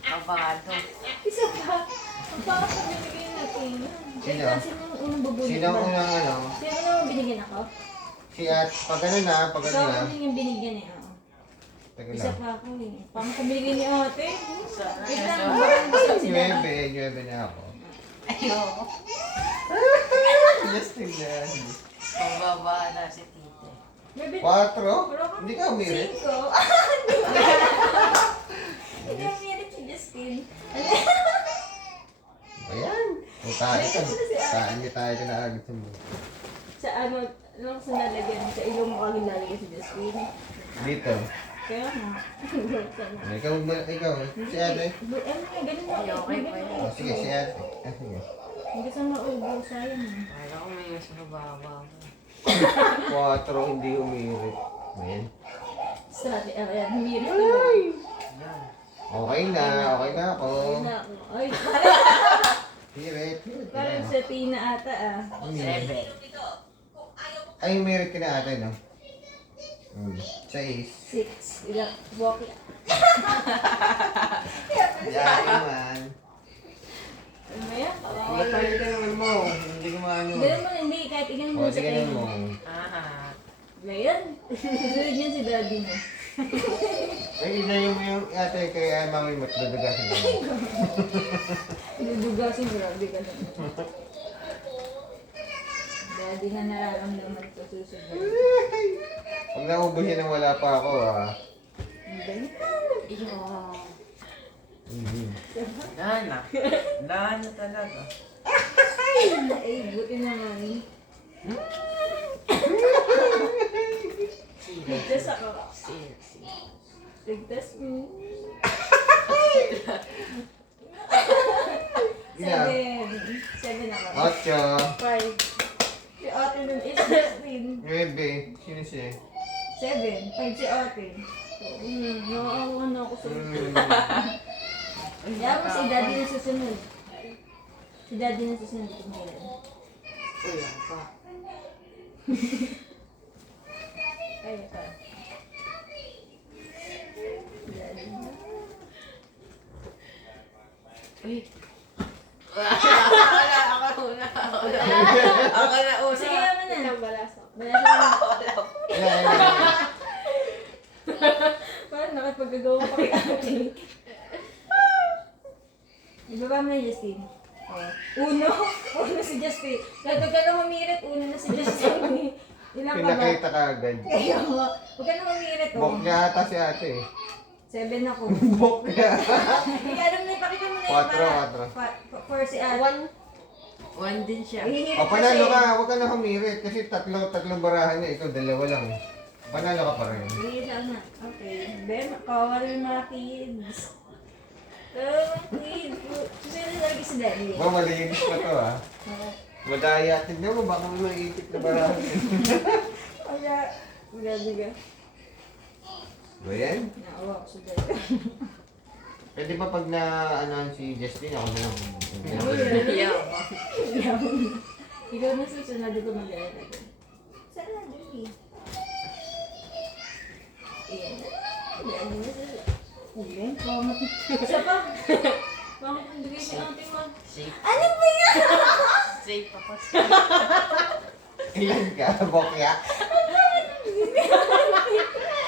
Kabado. Isa pa. Ang pangat na binigay natin. Sino? Sino ang unang bubunot Sino ang unang ano? Sino naman binigyan ako? Si at pag ano na, pag ano Ikaw na. ang yung binigyan eh. oo. Taga Isa pa ako eh. Pangat na binigay ni ate. Wait lang. baka gusto si Daddy. Nuebe, nuebe na ako. Ayoko. Just tignan. Pababa na si tite. Maybe, Quatro? Hindi ka umirit? Cinco. Hindi ka umirit si Justin. Ayan. O tayo ka. Saan niya tayo ka naagad sa mo. Sa ano, ano ko sa nalagyan? Sa ilong mo kaging nalagyan si Justin. Dito. Kaya nga. Ikaw, ikaw. Si ate. Bu- Ano nga, ganun mo. Okay, okay. Oh, sige, si ate. Ah, sige. Hindi ka maubo, sayang eh. Kala ko may mas mababa. Quatro, hindi umirit. Ayan. Sa ah, ayan, humirit na ba? Okay na, okay na ako. Ay, na ako. Ay, parang, Hirit, hirit ka parang na. sa Tina ata ah. Seven. Ay, umirit ka na ate, no? Hmm. Sais. Six. Ilang, walk Yan naman. Ano ba yan? Wala tayo ka naman mo. Hindi ko maano. Ganun mo, hindi, kahit igan mo O, sa sige na mo. Aha. Ngayon, susunod yan si daddy mo. Ay, inayin mo yung ate kay mami mo. Dudugasin mo. Dudugasin, grabe ka lang. Daddy na nararamdaman sa susunod. Pag naubos yan nang wala pa ako, ah. Yan? Iyo. Lana. Lana talaga. Ay, buti naman. Ligtas ako. Six. Ligtas mo. Seven. Seven ako. Ocho. Five. Si ate nun is Justin. Nuebe. Sino siya? Seven. Five si ate. Hmm, nakakawa na ako sa Hmm. Kaya mo si daddy na susunod. Si daddy na susunod. Uy, pa? Ay, ito. Daddy na. Uy. Wala, ako na, ako na. Ako na una. Sige, yaman na. Isang balaso. Wala siya. Ilan, ilan? Parang nakapagagawa pa kay ate. Ibaba mo na Justin. Oh. Uno. Uno si Justin. Kahit huwag ka na humirit, uno na si Justin. Ilang? Pinakita ka agad. Kaya mo. Huwag ka na humirit. Oh. Bok niya ata si ate. Seven ako. Bok niya. Hindi, alam mo, ipakita mo na yung Quatro, para. quatro. Pa- pa- For si ate. One. One din siya. Hihirit O, panalo ka. Huwag ka na humirit. Kasi tatlo, tatlong barahan niya. Ikaw, dalawa lang. Panalo ka pa rin. Sige, sana. Okay. Ben, rin yung mga kids. Kawawa mga kids. Susunod lagi si Daddy. Ba, malinis pa to ah. Madaya. Tignan mo, baka may maiipit na barahan. Wala. Grabe ka. Ba yan? Naawa ko sa Daddy. Pwede ba pag na ano si Justin ako na lang. Yeah. Ikaw na susunod ko mag-alala. Saan na, Daddy? Ayan na. Daddy na susunod. Uwi, pamot. Isa pa. Pamot ang bigay ni ate mo. Ano ba yan? Safe ako. Ilan ka? Bokya?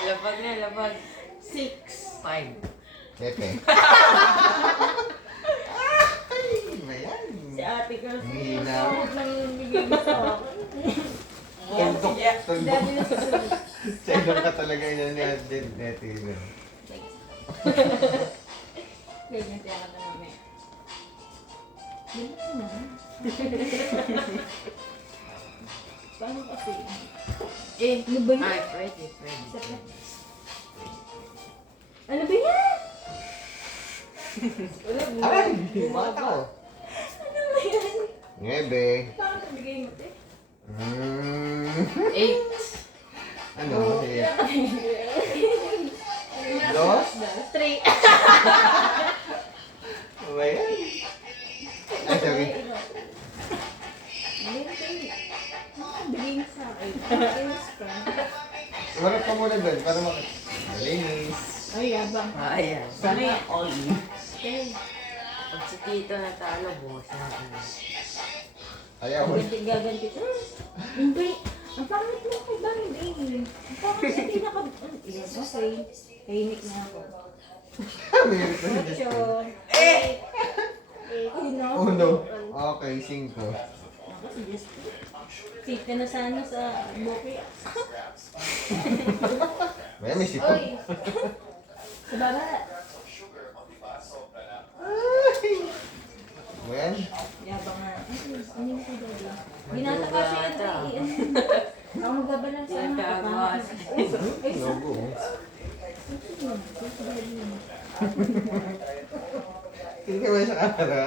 Labag na, labag. Six. Five. Pepe. Ay, ba yan? Si ate ko. Hina. Pamot lang yung bigay mo sa akin. Tundok. Tundok. Daddy na susunod. Ka talaga yun ni Ate Nete. Ganyan tayo ka na mamaya. Ganyan na. Paano kasi? Eh. Ano ba yun? Ay, pwede, pwede. Ano ba yan? Wala, Aray! bumaba. Bata ko. Ano ba yan? Nuebe. Paano nabigay mo ito? Mm. Eight. Ano? Sige. Dos? Three. Ano ba yan? Wala pa muna doon para mak... Malinis. Ay, yabang. Ayan. Sana all. Okay. Pag si Tito natalo, bukas na ano. Ayaw mo. Gaganti, gaganti. Hmm, Hindi. Ang pangit mo kay Bambi. Ang pangit hindi naka... Iyan, okay. Kahinik na ako. Ocho. Eh! Uno. Uno. Okay, cinco. Ako si Justin. Sit ka na sana sa buki. May may sipon. Oy! Sa baba. Well, Yabang nga. Ano yung si Daddy? Binata ka siya yan. eh. Ako magbabalang sa mga logo. Tingin ka ba sa camera?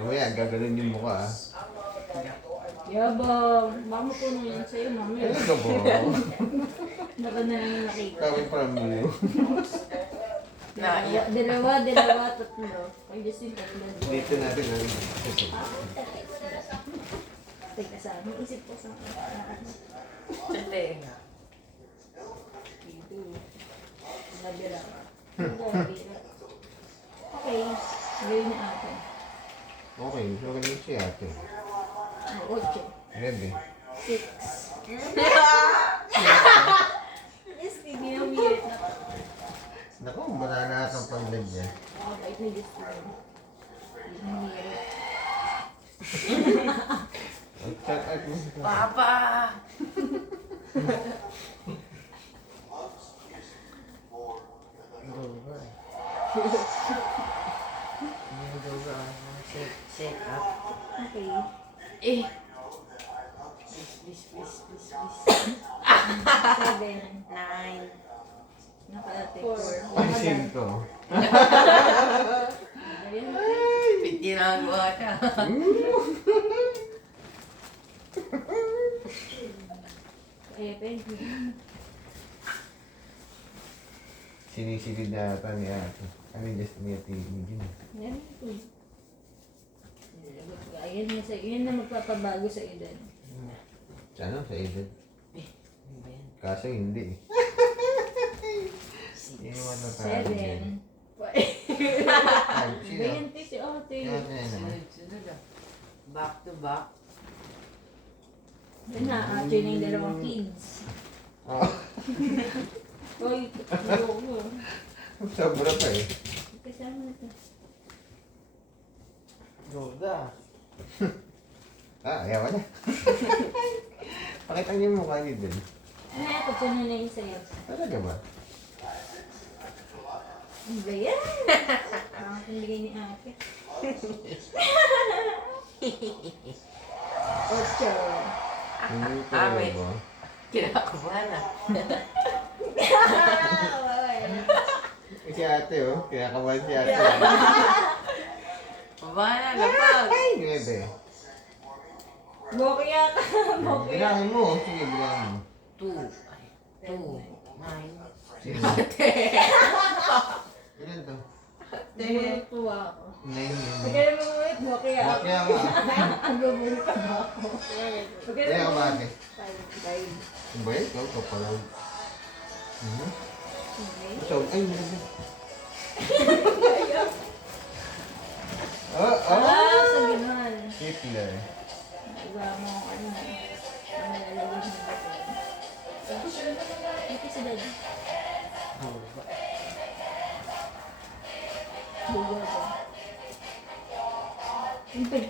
Mamaya, gaganon yung mukha ah. Yabang. Mama ko na yan sa'yo. Ano ka po? Baka na lang yung nakita. Coming from you. Dalawa, dalawa, dalawa, tatlo. Ay, Justin, tatlo. Dito natin ah. Teka sa amin, isip ko sa Hindi nga. Dito. Nabira. Nabira. Okay. Gawin na ako. Okay, so ganun si ate. Ocho. Ready? Six. Yes, hindi na umirit na. Naku, wala na atang panglagyan. Ako, bait na at at Papa! Yung duga, set, set up. Okay. Eh! Bis, bis, bis, bis, bis. Seven. Nine. Naka-ate. Four. Ay, cinco. Ayun. Pinagwa siya. Eh, thank you. Sinisilid na ata ni ate. Ano yung just ni ate Migin? Yan Ayan na sa yan na magpapabago sa edad. Sa ano? Sa edad. Kaso hindi eh. Iniwan na tayo. Seven. Ay, sino? Bayante si ate. Yan, yan, yan. Sunod, sunod ah. Back to back. Yan na, ate na yung dalawang kids. Oo. Hoy, ayoko. Sobra pa eh. Kasama na to. Duga. Ah, ayaw na. Pakita niyo yung mukha niyo dun. Ano ako, sunod na yung sa'yo. Talaga ba? Ano ba yan? Parang pinigay ni ate. Ocho. Hindi ko Ah, may- ba? Kinakabahan ah. Eh, Si ate oh. Kinakabahan si ate. Babahan na, lapag. Ay, nuebe. Boki yata. Boki yata. Bilangin mo. Sige, bilangin mo. Two. Ay, two. Nine. Sino? Ilan to? Tuwa ako. Nine yun. Pagkaya mo ulit, boki yata. Bakya ka. Ang bubuli ka ako? Ka mo ate? Five. Five. Ba? Ikaw ka pala. Mhm. Okay. So, ay, nuebe. Oh, oh. Ah, sa gano'n. Hitler. Iba mo, ano, ang nalalagay ng bato. Ito si. Duga. Bugo ko. Ang pag...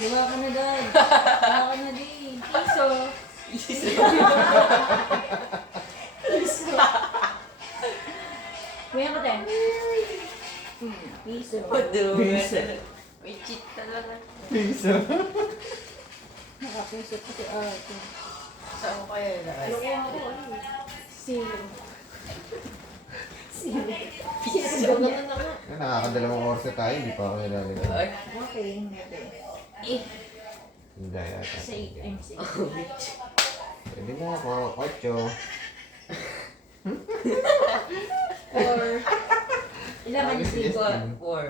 gawa ka na dad. Gawa ka na di. Piso. Piso. Kuya ka tayo. Hmm, piso. Duga. May cheat talaga. Piso. Nakapiso ko si ate. Saan ko? Kaya ako, ano? Sino? Sino? Sino? Nga. Ay, Nakakadalawang tayo. Hindi pa ako nilalagay. Ay. Okay, hindi. Eh. Hindi yata. Sa 8 and 6. Pwede na ako. Ocho. Or, Ilan ka, Ano si Justin? Justin? Four.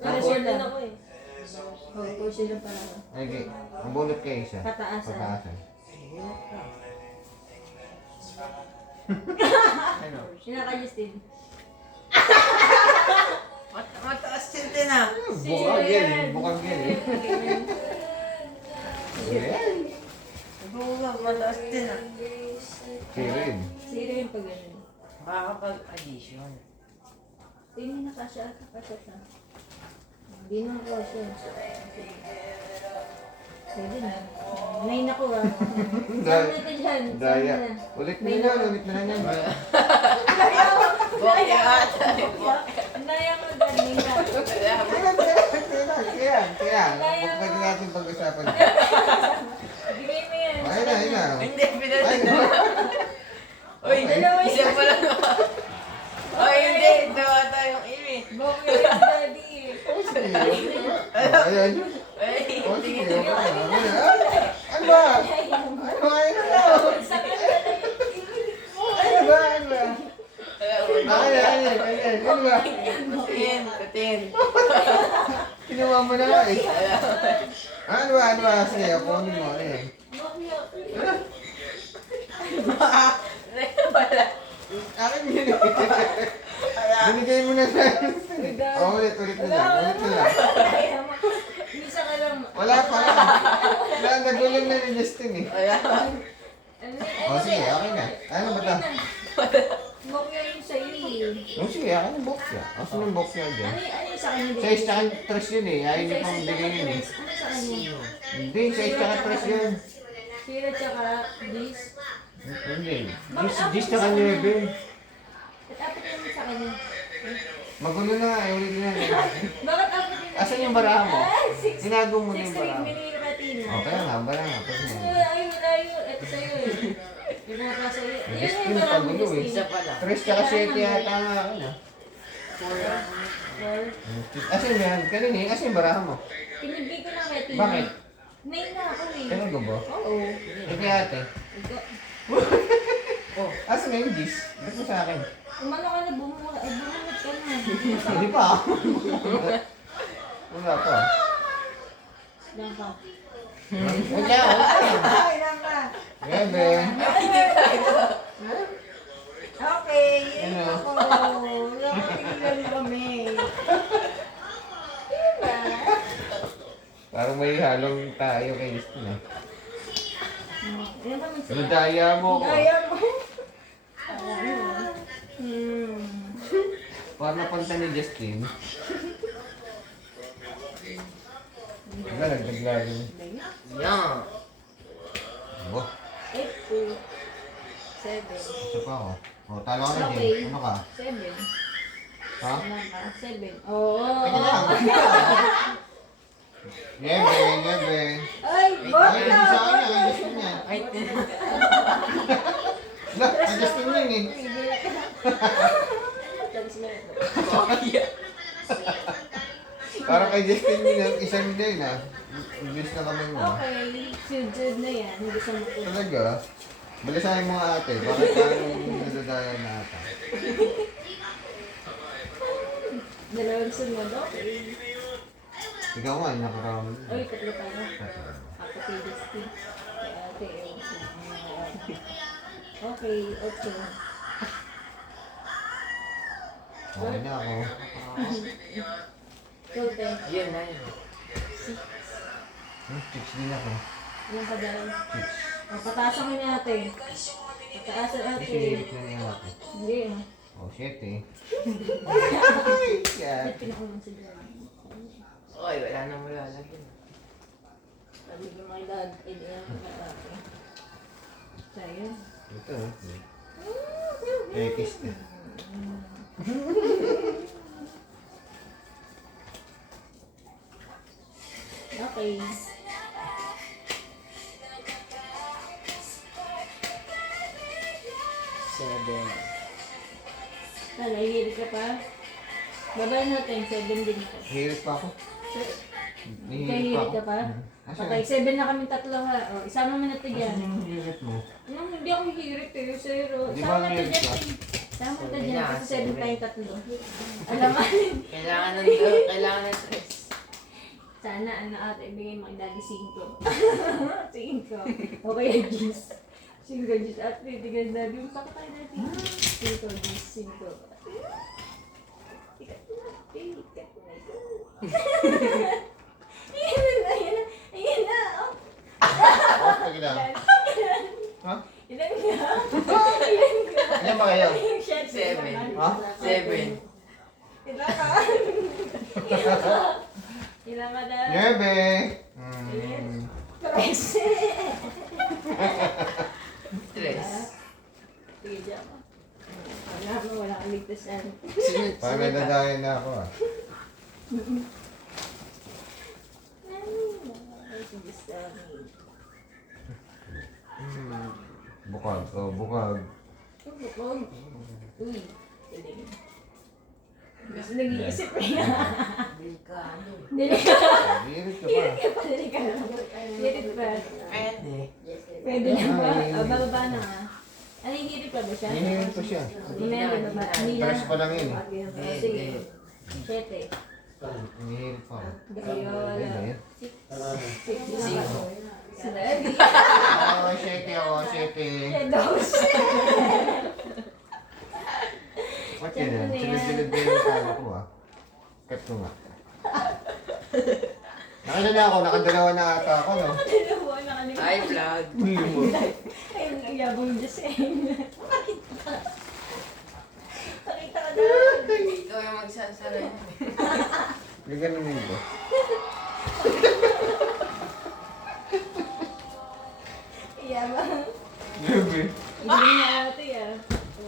Para Four sila. din ako eh. Oh, four sila para. Okay. Ang bunot kayo isa. Pataasan. Pataasan. Ano? Ilan ka, Justin? Mat mataas din din ah. Bukag yan. Bukag yan eh. Ayan. Bukag, mataas din ah. Kirin. Zero yung pag ganun. Makakapag-addition. Tingin na kasya ata kasya siya. Hindi na ako siya. Pwede na. Nine ako ah. Saan na ito dyan? Saan Daya. na? Ulit mo na, ulit mo na yan. Bokya ata. Ang daya mo dyan, nine na. Kaya, kaya, kaya, kaya. Huwag pwede natin pag-usapan. Bigay mo yan. Ayun na, ayun na. Hindi, Ay, pinatid na. Uy, Dalawa yun. isa pa lang. Uy, hindi. Dalawa tayong imi. Bokeh yung daddy. Oh, sige. Oh, Ayan. Uy, Oh, hindi sige. ka okay na. Ano na? Ano ba? Ano ayun na? Sa kanya na yung Ano ba? Ano ba? Ayun, ayun, ayun. Ano ba? Katin, katin. Kinuha mo na eh. Ano ba? Ano ba? Sige, kunin mo. Ano? Wala. Akin yun eh. Binigay mo na sa Oh, ulit, ulit na lang. Ulit na lang. Misa ka lang. Wala pa lang. Wala, nagulang na ni Justin eh. Wala. Ano Oh, sige, okay na. Ano ba ito? Bokeh yung sa'yo eh. Oh, sige, akin yung yan. Ako yung box yan dyan. Ano sa kanya? Size tsaka tres yun eh. Ayaw niyo pang bigay yun eh. Ano sa kanya? Hindi, size tsaka tres yun. Zero tsaka this. Hindi. Gis, gis tsaka nuebe. At apat yung sa kanya. Magulo na nga, eh, ulit na. Bakit apat yung Asan yung baraha mo? Ah, six. Sinago mo na Six yung baraha mo. ka Tina. Oh, kaya nga, bara nga. Kasi Ay, nga. ay, wala yun. Ito sa'yo eh. Yung mga pa sa'yo. Yun Just yung yung marami pagulo eh. Tres tsaka siete yata nga ako na. Four. Four. Asan yan? Kanina eh. Asan yung baraha mo? Pinibig ko lang kay. Bakit? Nine na ako eh. Talaga ba? Oo. Eh kaya ate. Ikaw. Oh, Asan na yung gis? Ba't mo sa akin? Umano ka na bumuha. Ay, bumuhat ka na. Hindi pa. Wala pa. Lang ka. Wala, wala. Ay, lang ka. Bebe. Okay, yun Ano? ako. Nakatingin kami. Diba? Parang may halong tayo kay Justin ah. Yan kami sila. Nadaya mo ko. Kaya mo. Hmm. Parang napunta ni Justin. Wala, nagdaglagan. yan. Oh, Eight, two, seven. isa pa ako. Oh, talo ka na Okay. din. Ano ka? Seven. Ha? Ano ka? Seven. Oo. Teka lang. Yebe, yebe. Ay, Ay, bota! hindi sa kanya, kay Justin yan. Ay, tin. Lah, kay Justin yun eh. Parang kay Justin yun, yung isang million ah. Ibis na kami mo. Okay, sujud na yan. Hindi sa mo Talaga? Balisahin mo nga ate, bakit parang nadadaya na ata? Dalawang sunod, okay. Ikaw nga, yung nakaroon. Ay, tatlo tayo. Ako kay. Kay ate, ko. Okay, ocho. Okay na ako. Tote. Yun na yun. Hmm, chicks din ako. Yung kadal. Chicks. O, pataasan ate. Pataasan Hindi ate. kinilit na niya ako. Hindi ah. Oh, shit eh. Yeah. Ba't pinakulang si Jordan? Oy, wala nang malalagyan. Sabi ko mga dad, eh, mga ate. Sa'yo. Ito. Eh, kiss na. Okay. Babae natin, seven din ko. Hirit pa ako. Hirit Kahihirit ka pa? Okay, seven na kami tatlo ha. O, isama mo na ito dyan. yung hirit mo? Nung hindi ako hihirit eh, zero. Di Isama na ito hihirit dyan. ka? Tama ka Seven dyan na, kasi seven seven. tayo tatlo. Alam mo, Kailangan ng kailangan ng tres. sana ano ate, ibigay mo kay daddy 5. 5. O kaya juice. 5 juice. At titigan daddy, yung pakita kay daddy. 5 juice, 5. Na, ikat na ito. Ayan na, ayan na, ayan na. oh. Oh, pag ilang. Ha? Ilan nga? Ilan nga? Ilan ba kayo? Shot, Seven. Ha? Seven. Ilan ka? Ilan ka? Ilan ka na? Nuebe. Hmm. Tres. Tres. Sige, dyan. Wala mo, wala kang ligtasan. Sunod, Parang sunod ah. nadadayan na ako ah. Ay, sige, sa amin. Hmm. Bukag. Oh, bukag. Bukog. Uy, galing. Gusto nag-iisip eh. Delikado. Birit ka pa. Hirit ka pa, hirit ka lang. Hirit pa. Pwede. Pwede na ba? Ah, bababa na nga. Hirit pa ba siya? Hinihirit pa siya. Hindi na, hindi na. Hindi na. Tres pa lang yun eh. Sige. Siyete. Hinihirit pa. Ayun. Six. Six. Seven. Oh, shake ako, shake. Dos. Ba't yan? Sunod-sunod din yung ko ah. Cut ko nga. Nakala na ako, nakadalawa na ata ako no. Dalawa na kanina. Ay, vlog. Ay, ang yabang Diyos eh. Pakita ka. Pakita ka na. Ikaw yung magsasara yun. Bigyan mo nito. Yabang. Grabe. Hindi niya ate ah.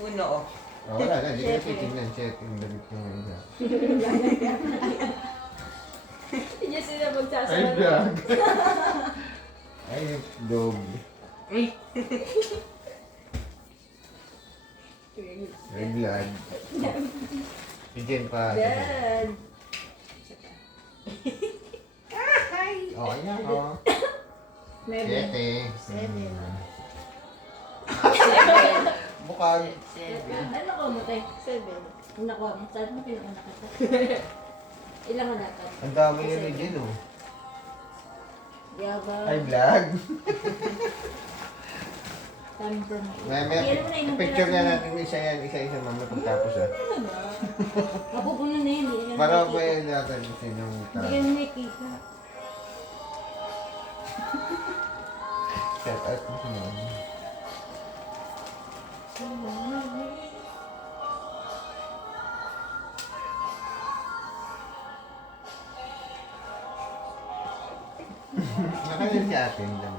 Uno, oh. Oh, wala na, hindi ko na titignan. Check yung damit ko Ay, vlog. Ay, dog. Uy. Ay, vlog. Bigyan pa. Dad. Okay na ako. Eleven. Siyete. Seven. Seven. Bukag. Seven. Ano ko mo tayo? Seven. Ko mo. Saan mo ka? Ilang ka dapat? Ang dami na rin dyan oh. Yabang. Ay, vlog. Promo. May, may, Kaya na yung picture nga mo. natin isa yan, isa-isa mamaya pagtapos ah. Ano ba? Mapupuno na yun. Hindi ka Para nakikita. ba yan natin sinong Hindi ka na nakikita. Shout out mo sa mga. Nakalan si atin lang.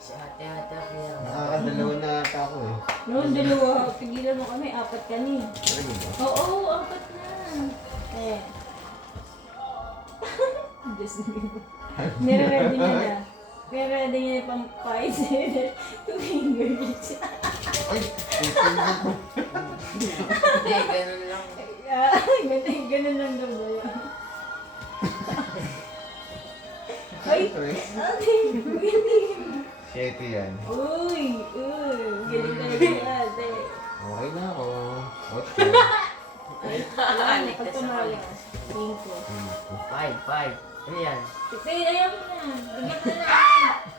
Si ate ate ako yan. Nakakadalawa na ata ako eh. Noon, dalawa. Pigilan mo kami. Apat kami. Talaga ba? Oo, apat na. Eh. Diyos ko. Nire-ready niya na. Nire-ready niya na pang fight. Two fingers. Ay! Na po. Hindi, ganun lang. Ganun, lang daw ba yan? Ay! Galing! Siyete yan. Uy! Uy! Galing talaga ni ate. Okay na ako. Otso. Ay, wala na. Pagpamala. Cinco. Five, five. Ano yan? Sige, ayaw mo na. Bigyan ka na.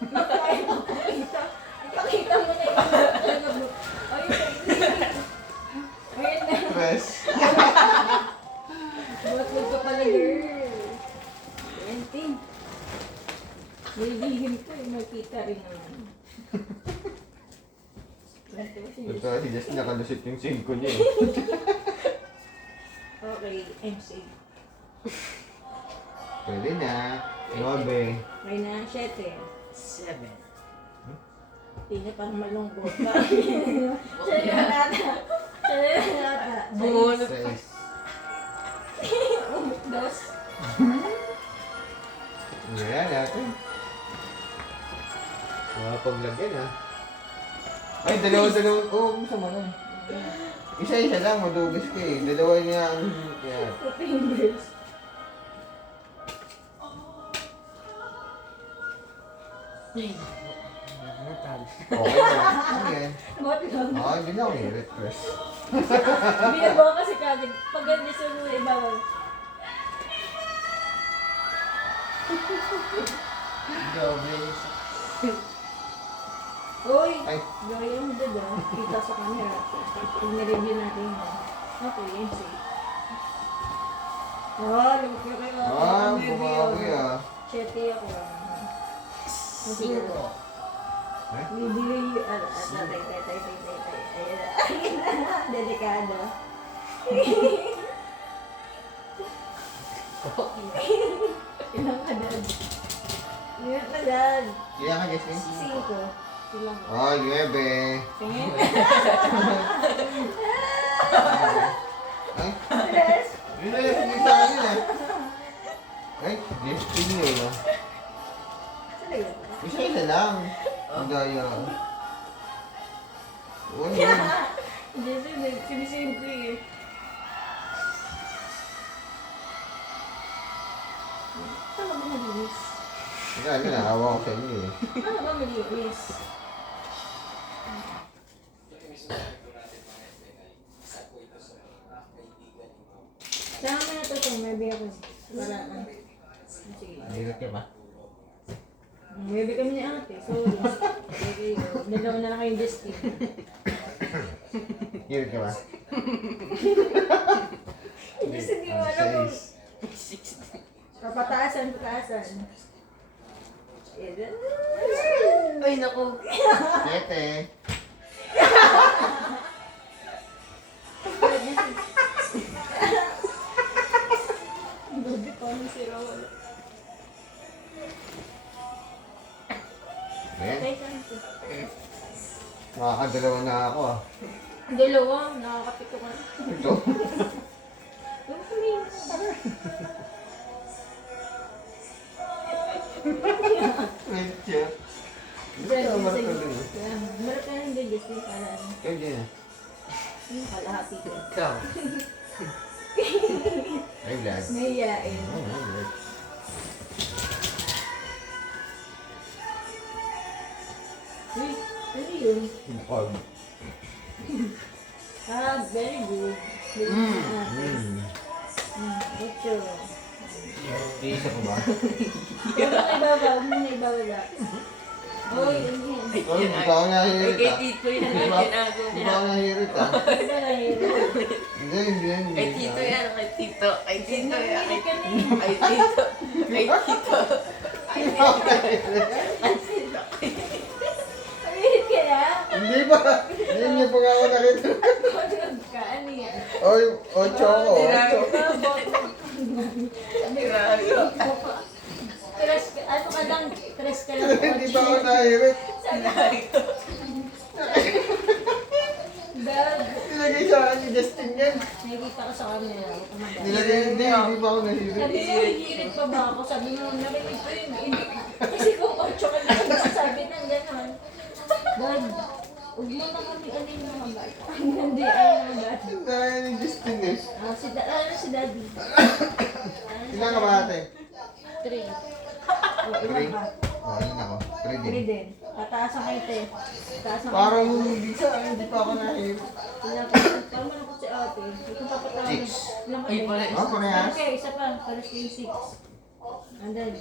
Mo pakita. Ipakita mo na yung talaga mo. Ayun. Ayun na. Tres. Buhat-buhat ka pala, girl. Nilibigin ko eh. Nakita rin naman. Totoo, si Jess nakalusot yung 5 niya eh. Okay, MC. Pwede na. Nobe. Okay na, siyete. Seven. Hindi na parang malungkot. Siya na nata. Siya na nata. Buno. Seis. Dos. Yan natin. Mga paglagyan ah. Ay, dalawa-dalawa. Oo, oh, masama lang. Isa-isa lang, madugis ka eh. Dalawa niya ang... Two fingers. Okay na. Yan? What lang? Ah, hindi na ako. Red press. Binabawa kasi kagad. Pag ganyan sa muna ibawal. Uy! Ay. Gawin yung dada. Kita sa camera. Pag na-review natin yun. Okay, yun safe. Ah, lumaki kayo. Ah, bumawi ah. Chete ako. Eh? Bibili. Ah, ah, tay, tay, tay, tay, tay, tay. Na. Ayan na. Delikado. Ilang ka dad? Ilang ka dad? Kaya ka, Jessie? Cinco. Ilang? Oh, nuebe. Tingin? Ay, Tres. yun na yung hindi akin eh. Ay, Jessie niyo eh. Isa isa lang. Ang daya. Oo, yun. Jesse, may sinisimple eh. Tama ba malinis? Teka, ano na, awa ko sa inyo eh. Tama ba malinis? Sama mo na to ito, may biya ko. Para ano. Sige. Hirap ka ba? Maybe kami ni ate, so okay, dalawa na lang kayong Justin. Hirap ka ba? Justin, di mo alam kung papataasan, pataasan. Ay, naku. Siyete. Makakadalawa na ako ah. Dalawa, nakakapito ka na. Ito. Ano kami? Medyo. Hindi Dahil ka sa marap ka iyo. dun eh. Kaya, Marap ka ng din, Justin, para ano. Kaya dyan ah. Yung kalahati ko. Ikaw. Ay, vlog. Nahiyain. Ay, vlog. Uy, ano yun? Impog. Ah, very good. Very Mm. good. Ah, Mm. mm, Ocho. Iisa ko ba? Huwag na ibaba, huwag na ibaba. Uy, ba ako Ay, nahihirit ah? Tito yan ang tinago niya. ako nahihirit ah? Hindi, hindi, hindi. Kay Tito yan, kay Tito. Kay Tito yan. Kay Tito. Kay Tito. Kay Tito. Kay Tito. Nahihirit ka na? Hindi ba? Hindi niyo pa ako nakita. Ano yan? Oy, ocho ako. Ocho. Grabe. Ano ka lang, tres ka lang. Hindi ba ako nahihirit? Dad, Nilagay sa akin ni Justin yan. nakikita ko sa camera. Huwag ka mag- Nilagay, hindi, hindi ba ako nahihirit? Sabi mo, hihirit pa ba ako? Sabi mo, narinig ko yun. Kasi kung ocho ka lang, sabi ng gano'n. Dad, huwag mo na kami ano yung mga bata. Hindi, ay mga bata. Nilagay ni Justin eh. Ah, si, da- ano si daddy? Ilan ka ba ate? Three. O, ilan Three? ka? Oh, ilan ako? Three din. Three din. Tataas ang kaite. Tataas ang Parang hindi sa akin, hindi pa ako. Ilan ka? Parang malapot si ate. Ito papatawag. Six. Ilan ka Ay, din? pala. Oh, parehas. Okay, isa pa. Paras yung six. And then,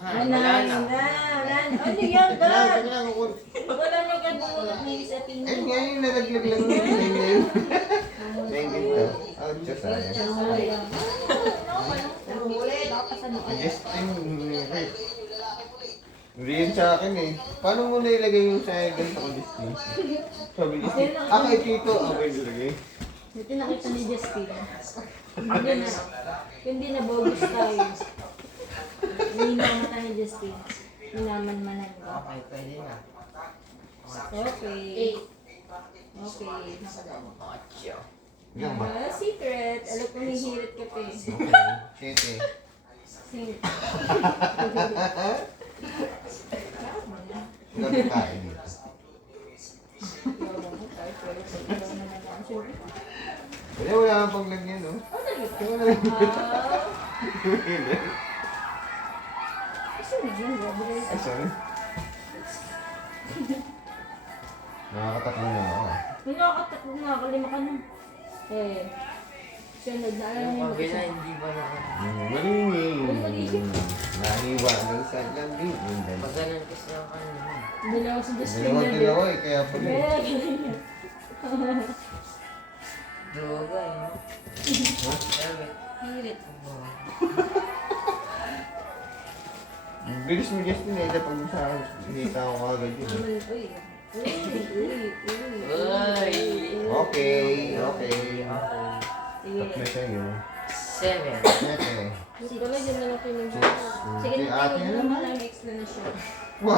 Ah, Ano, wala na. na, na. Ano yan, ako. Wala na ganun. Isa Eh, tingin. ngayon nalaglag lang ng design na yun. Naingit to. Oh, Si noon. Justin, hihirit. Hindi yun sa akin eh. Paano mo nailagay yung sa ganito ko Justin? Sabi Justin, ah, kay Tito. Okay, nilagay. Ito nakita ni Justin. Hindi na. Hindi na bogus tayo. Hinaman tayo ni Justin. Hinaman-manan ko. Okay, pwede na. Okay. Okay. Ocho. Yan ba? Ah, secret. Alam ko hihirit ka pa eh. Okay. Shit eh. Sing. Gabi tayo dito. Wala, wala kang paglagyan, no? Ay, sorry. Nakakatatlo na ako. ah. Kung nakakatatlo na, kalima ka na. Eh, sunod na alam hindi ba na? Mm, Malinis. Nahiwa ng sa lambing. Pag ganun kasi ang kanina. Dalawa si Justin Dalawang na dalawa eh, kaya pala. Kaya ganyan. Duga eh. Sabi, hirit mo ba? Ang Bilis mo Justin eh, kapag sa kita ko agad yun. Naman, uy. Uy, uy, uy. Uy! Okay, okay. Okay. Sige. Tatlo sa'yo. Seven. Siyete. Sige na, dyan na lang kayo mag Sige ate na naman naman. ang explanation. Wow.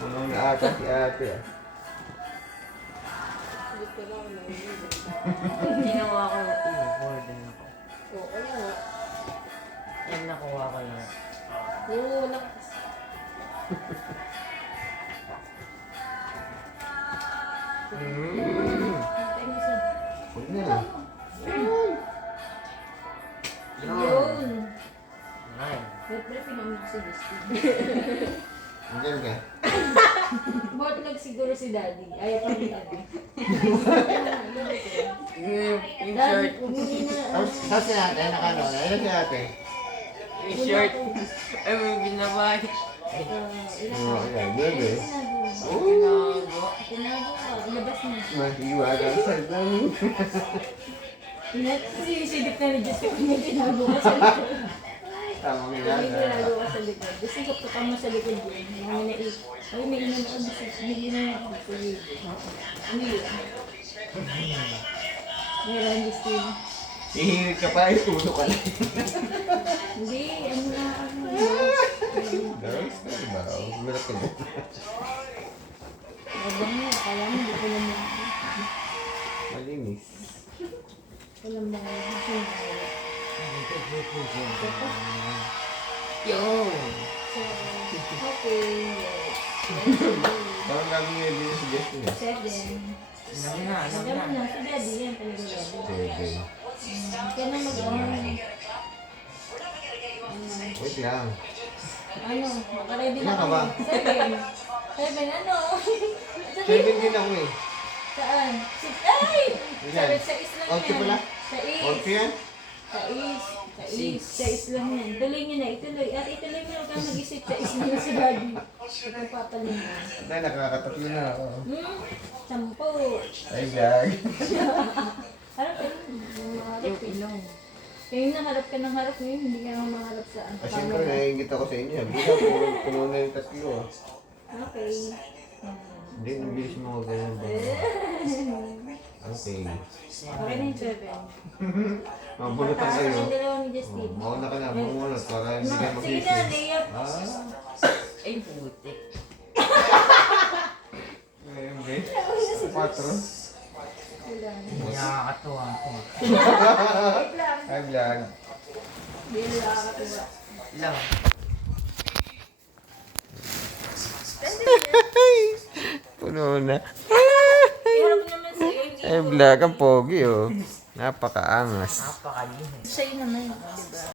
Punong na ata si ate. Sige ko lang, ano, Ginawa ko yung na ako. Oo, wala. Yan nakuha ko wala. Tayo mo siya. Huwag na lang. Yun. Yun. Nine. Ba pinamit si Justin? Diyan ka. Bakit nagsiguro si Daddy? Ayaw pa ni Daddy. Daddy, shirt. umuli na. Tapos, tapos si ate, nakano, ayun si ate. Shirt. Ay, may binabahay. Uh, ilan Oo, ka? ayan, bebe. Tinago. Tinago. Tinago ka. Ilabas mo. Mahiwa ng sa lambing. Inat- Sinisilip na ni Justin kung may tinago ka sa. Tamang Kung yan. sa likod. Gusto ko pa mo sa likod yun. Yung may nait. Ay, may inanood sa may inanood sa likod. Ano yun? Meron, Justin. Hihirit ka pa, itulo ka na. Hindi, ano na, ano. Girls, ano ba? Umirat ka ba? Abang mo, kala mo, hindi ko lang Malinis. Walang mga gusto Yun. So, okay. Parang lagi nga din si Justin eh. Seven. Alam na, alam Alam mo na. na, si Daddy yan talaga. Seven. Kaya na mag-on. Wait lang. Ano, nakaready Ilan na ka ba? Seven. Seven, ano? Mo. din ako eh. Saan? Six. Ay! Sabi, sa is lang Ocho yan. pala? Sa is. Ocho yan? Sa is. Sa is. Sa is lang yan. Tuloy nyo na, ituloy. At ituloy mo lang kang mag-isip sa is na si Daddy. Ito papalim mo. Dahil nakakatatlo na ako. Hmm? Sampo. Ay, gag. Harap ka Maharap Yung ilong. Kaya naharap ka ng harap ngayon, hindi ka naman maharap sa ano. Ah, siyempre, naiingit ako sa inyo. Hindi na, puno na yung tatlo. ah. Okay. Hindi, nabilis mo ako ganyan ba? Okay. Okay na yung seven. Mabulutan Taas kayo. ka ng dalawa ni Justin. Mauna ka na, mauna para hindi ka Ma- Sige na, mag-isip. layup. Ah, Ay, be. Quatro. Wala na. Nakakatuwa ko. Wait lang. Ay, vlog. Hindi na nakakatuwa. Lang. Puno na. Ay, vlog ang pogi, oh. Napakaangas. Napakalinis. Sa'yo naman, di ba?